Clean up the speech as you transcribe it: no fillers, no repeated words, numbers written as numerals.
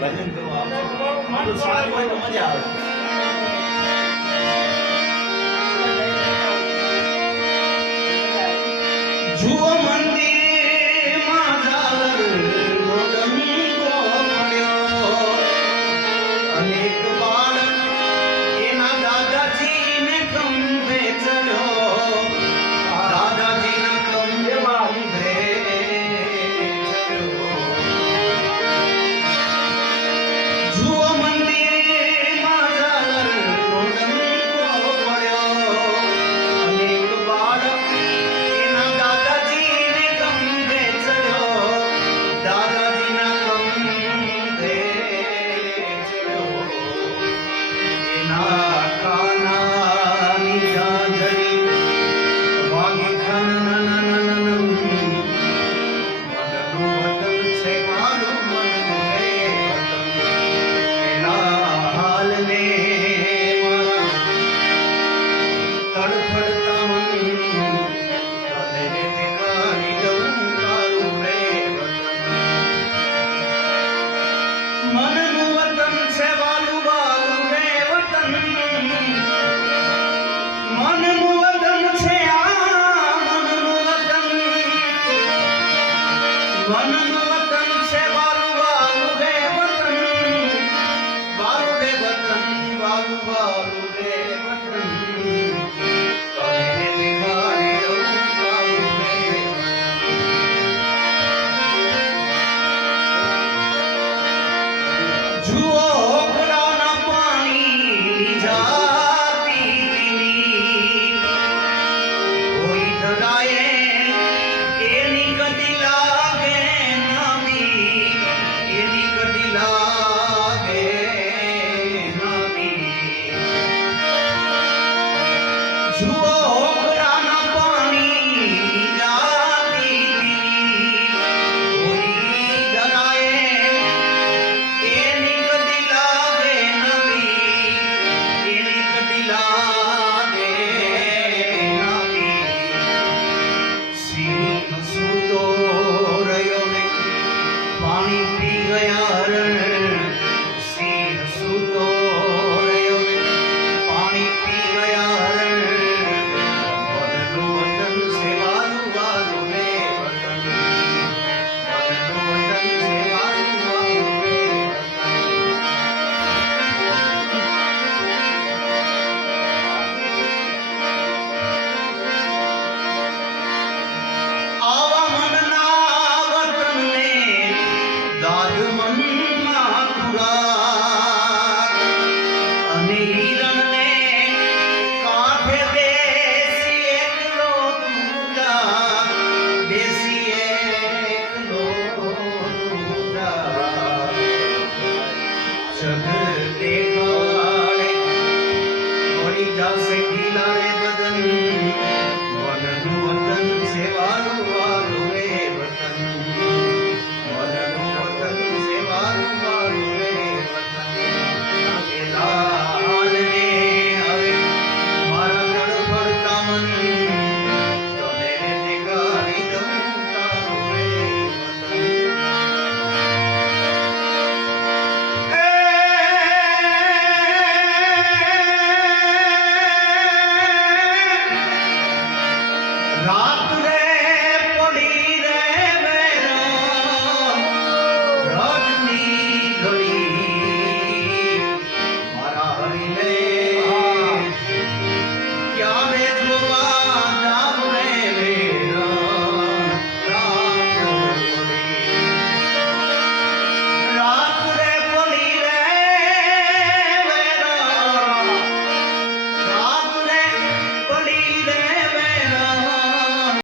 ભજન કરવા આવજો. સારું હોય તો મજા આવે. જુઓ મંદિરમાં ઝાલરનો ડંકો પડ્યો. અનેક બાળક એના દાદાજીને ખંભે ચડ્યો. દાદાજીના ખંભે ચડ્યો. જુઓ મંદિરમાં ઝાલરનો ડંકો પડ્યો. અનેક બાળક એના દાદાજીને ખંભે ચડ્યો. દાદાજીના ખંભે ચડ્યો. એના કાનાની જાજરી વાગી ખનનનનનનન. મનનું વતન છે મારું મનનું રે વતન. એના હાલને મારા તડફડતા મન તને દેખાડી દઉં તારું રે વતન. મનનું વતન છે વાલું વાલું રે વતન. મનનું વતન છે આ મનનું વતન. મનનું વતન છે વાલું વાલું રે વતન. વાલું રે વતન વાલું વાલું રે વતન. તને દેખાડી દઉં તારું રે વતન. જુઓ ઓગળાના પાણીની જાતી પીની. કોઈ ઢળાએ એની કદી લાગે નામી. એની કદી લાગે નામી. જુઓ ઓગળાના પાણીની જાતી પીની. કોઈ ઢળાએ એની કદી લાગે નવી. એની કદી લાગે નવી. સિંહ સૂતો રહ્યો ને પાણી પી ગયા રણ. સિંહ સૂતો રહ્યો ને પાણી પી ગયા રણ. મનનું વતન છે વાલું વાલું રે વતન. મનનું વતન છે વાલું વાલું રે વતન. આવા મનના વતનને દાદ મનમાં ખુરાક. અને હિરણને કાંઠે બેસી એકલો તુંડા. બેસી એકલો તુંડા. જગ